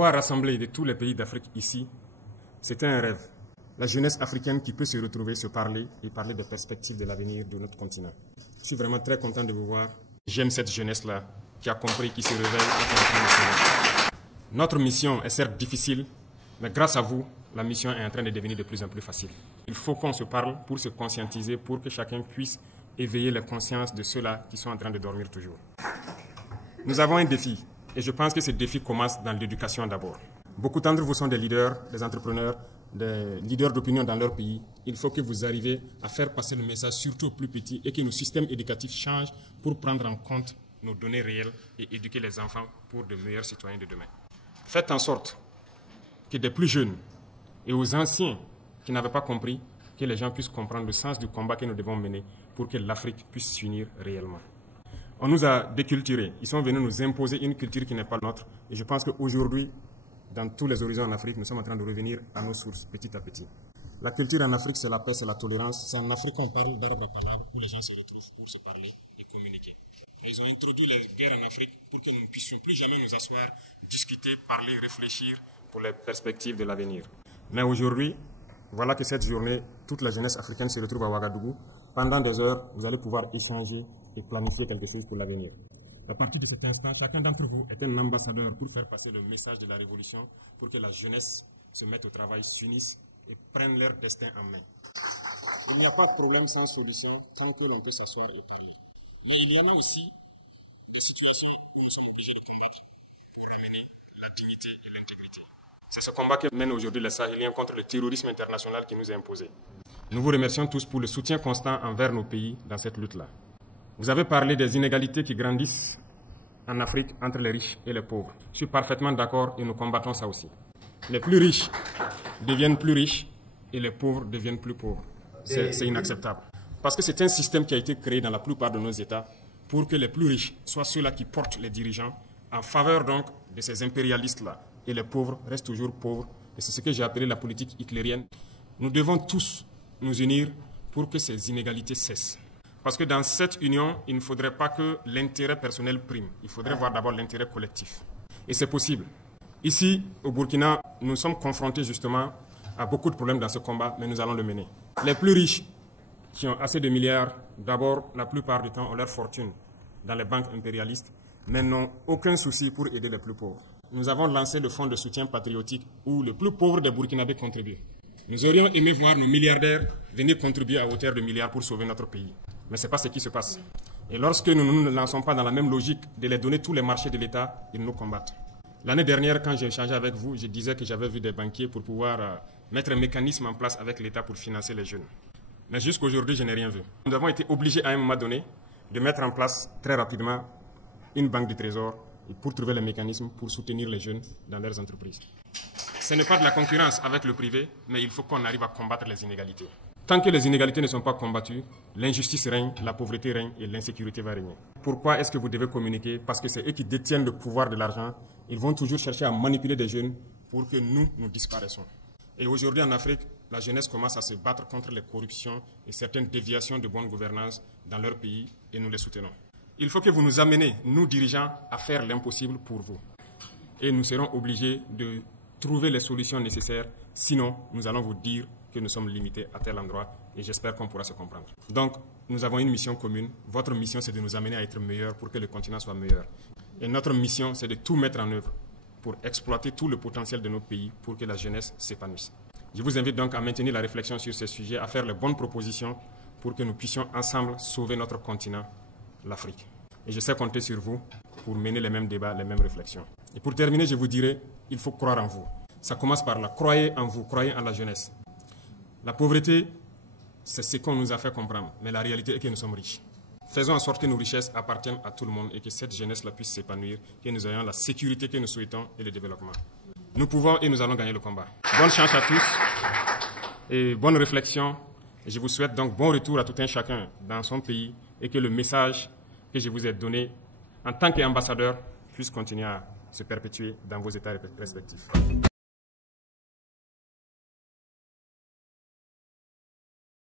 pouvoir rassembler de tous les pays d'Afrique ici, c'était un rêve. La jeunesse africaine qui peut se retrouver, se parler et parler des perspectives de l'avenir de notre continent. Je suis vraiment très content de vous voir. J'aime cette jeunesse-là qui a compris, qui se réveille et qui est en train de se réveiller. Notre mission est certes difficile, mais grâce à vous, la mission est en train de devenir de plus en plus facile. Il faut qu'on se parle pour se conscientiser, pour que chacun puisse éveiller la conscience de ceux-là qui sont en train de dormir toujours. Nous avons un défi, et je pense que ce défi commence dans l'éducation d'abord. Beaucoup d'entre vous sont des leaders, des entrepreneurs, des leaders d'opinion dans leur pays. Il faut que vous arriviez à faire passer le message, surtout aux plus petits, et que nos systèmes éducatifs changent pour prendre en compte nos données réelles et éduquer les enfants pour de meilleurs citoyens de demain. Faites en sorte que des plus jeunes et aux anciens qui n'avaient pas compris, que les gens puissent comprendre le sens du combat que nous devons mener pour que l'Afrique puisse s'unir réellement. On nous a déculturés. Ils sont venus nous imposer une culture qui n'est pas nôtre. Et je pense qu'aujourd'hui, dans tous les horizons en Afrique, nous sommes en train de revenir à nos sources petit à petit. La culture en Afrique, c'est la paix, c'est la tolérance. C'est en Afrique qu'on parle d'arbre à palabre, où les gens se retrouvent pour se parler et communiquer. Ils ont introduit les guerres en Afrique pour que nous ne puissions plus jamais nous asseoir, discuter, parler, réfléchir pour les perspectives de l'avenir. Mais aujourd'hui, voilà que cette journée, toute la jeunesse africaine se retrouve à Ouagadougou. Pendant des heures, vous allez pouvoir échanger et planifier quelque chose pour l'avenir. À partir de cet instant, chacun d'entre vous est un ambassadeur pour faire passer le message de la révolution, pour que la jeunesse se mette au travail, s'unisse et prenne leur destin en main. Il n'y a pas de problème sans solution tant que l'on peut s'asseoir et parler. Mais il y en a aussi des situations où nous sommes obligés de combattre pour ramener la dignité et l'intégrité. C'est ce combat que mènent aujourd'hui les Sahéliens contre le terrorisme international qui nous est imposé. Nous vous remercions tous pour le soutien constant envers nos pays dans cette lutte-là. Vous avez parlé des inégalités qui grandissent en Afrique entre les riches et les pauvres. Je suis parfaitement d'accord et nous combattons ça aussi. Les plus riches deviennent plus riches et les pauvres deviennent plus pauvres. C'est inacceptable. Parce que c'est un système qui a été créé dans la plupart de nos États pour que les plus riches soient ceux-là qui portent les dirigeants en faveur donc de ces impérialistes-là. Et les pauvres restent toujours pauvres. Et c'est ce que j'ai appelé la politique hitlérienne. Nous devons tous nous unir pour que ces inégalités cessent. Parce que dans cette union, il ne faudrait pas que l'intérêt personnel prime. Il faudrait voir d'abord l'intérêt collectif. Et c'est possible. Ici, au Burkina, nous sommes confrontés justement à beaucoup de problèmes dans ce combat, mais nous allons le mener. Les plus riches, qui ont assez de milliards, d'abord, la plupart du temps, ont leur fortune dans les banques impérialistes, mais n'ont aucun souci pour aider les plus pauvres. Nous avons lancé le fonds de soutien patriotique où le plus pauvre des Burkinabés contribue. Nous aurions aimé voir nos milliardaires venir contribuer à hauteur de milliards pour sauver notre pays. Mais ce n'est pas ce qui se passe. Et lorsque nous ne nous lançons pas dans la même logique de les donner tous les marchés de l'État, ils nous combattent. L'année dernière, quand j'ai échangé avec vous, je disais que j'avais vu des banquiers pour pouvoir mettre un mécanisme en place avec l'État pour financer les jeunes. Mais jusqu'à aujourd'hui, je n'ai rien vu. Nous avons été obligés à un moment donné de mettre en place très rapidement une banque du trésor pour trouver les mécanismes pour soutenir les jeunes dans leurs entreprises. Ce n'est pas de la concurrence avec le privé, mais il faut qu'on arrive à combattre les inégalités. Tant que les inégalités ne sont pas combattues, l'injustice règne, la pauvreté règne et l'insécurité va régner. Pourquoi est-ce que vous devez communiquer? Parce que c'est eux qui détiennent le pouvoir de l'argent. Ils vont toujours chercher à manipuler des jeunes pour que nous disparaissons. Et aujourd'hui en Afrique, la jeunesse commence à se battre contre les corruptions et certaines déviations de bonne gouvernance dans leur pays et nous les soutenons. Il faut que vous nous ameniez, nous dirigeants, à faire l'impossible pour vous. Et nous serons obligés de trouver les solutions nécessaires, sinon nous allons vous dire que nous sommes limités à tel endroit et j'espère qu'on pourra se comprendre. Donc, nous avons une mission commune. Votre mission, c'est de nous amener à être meilleurs pour que le continent soit meilleur. Et notre mission, c'est de tout mettre en œuvre pour exploiter tout le potentiel de nos pays pour que la jeunesse s'épanouisse. Je vous invite donc à maintenir la réflexion sur ces sujets, à faire les bonnes propositions pour que nous puissions ensemble sauver notre continent, l'Afrique. Et je sais compter sur vous pour mener les mêmes débats, les mêmes réflexions. Et pour terminer, je vous dirai, il faut croire en vous. Ça commence par là. Croyez en vous, croyez en la jeunesse. La pauvreté, c'est ce qu'on nous a fait comprendre, mais la réalité est que nous sommes riches. Faisons en sorte que nos richesses appartiennent à tout le monde et que cette jeunesse-là puisse s'épanouir, que nous ayons la sécurité que nous souhaitons et le développement. Nous pouvons et nous allons gagner le combat. Bonne chance à tous et bonne réflexion. Et je vous souhaite donc bon retour à tout un chacun dans son pays et que le message que je vous ai donné en tant qu'ambassadeur puisse continuer à se perpétuer dans vos États respectifs.